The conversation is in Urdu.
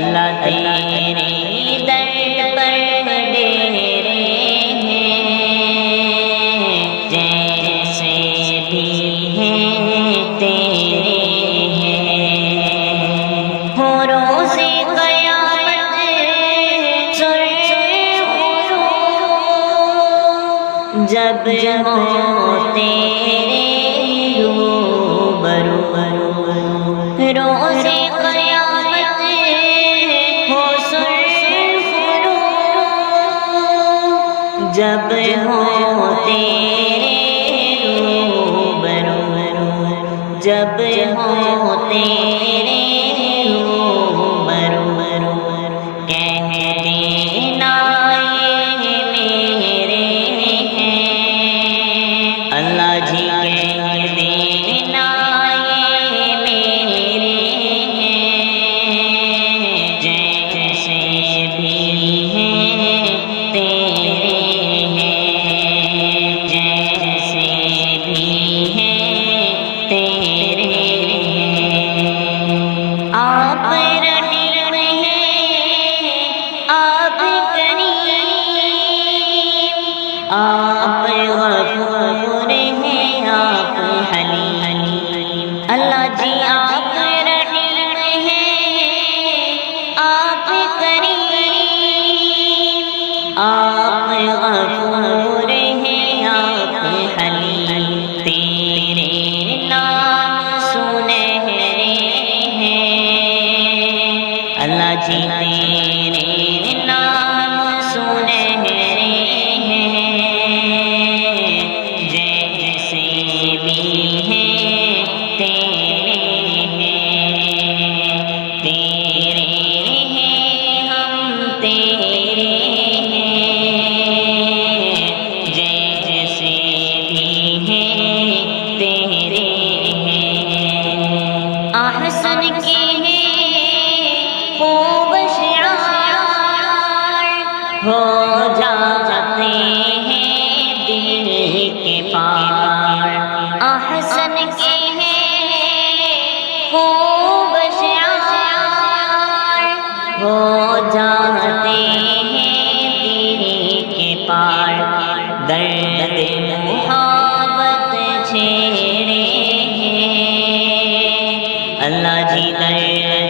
اللہ تیرے در پر ڈیرے ہیں، جیسے بھی ہیں تیرے ہیں۔ ہو روز قیامت سرخرو، جب ہوں تیرے روبرو، روز قیامت ہو سرخرو، جب ہوں تیرے روبرو، جب ہوں تیرے روبرو، کہہ دینا یہ میرے ہیں، اللہ جی کہہ دینا یہ میرے ہیں، جیسے بھی ہیں تیرے ہیں، جیسے بھی ہیں تیرے ہیں۔ آپ رحیم ہیں، آپ کریم، آپ غفور ہیں، آپ حلیم، اللہ جی آپ رحیم ہیں، آپ کریم، آپ غفور ہیں، آپ حلیم، تیرے نام سنہرے ہیں، اللہ جی تیرے نام سنہرے ہیں، جیسے بھی ہیں تیرے ہیں، تیرے ہیں ہم تیرے ہیں، جیسے بھی ہیں تیرے ہیں۔ احسن کے ہیں خوب شعار، ہو جاتے ہیں دل کے پار، احسن کے ہیں خوب شعار، ہو جاتے ہیں دل کے پار، درد محبت چھیڑے ہیں، اللہ جی درد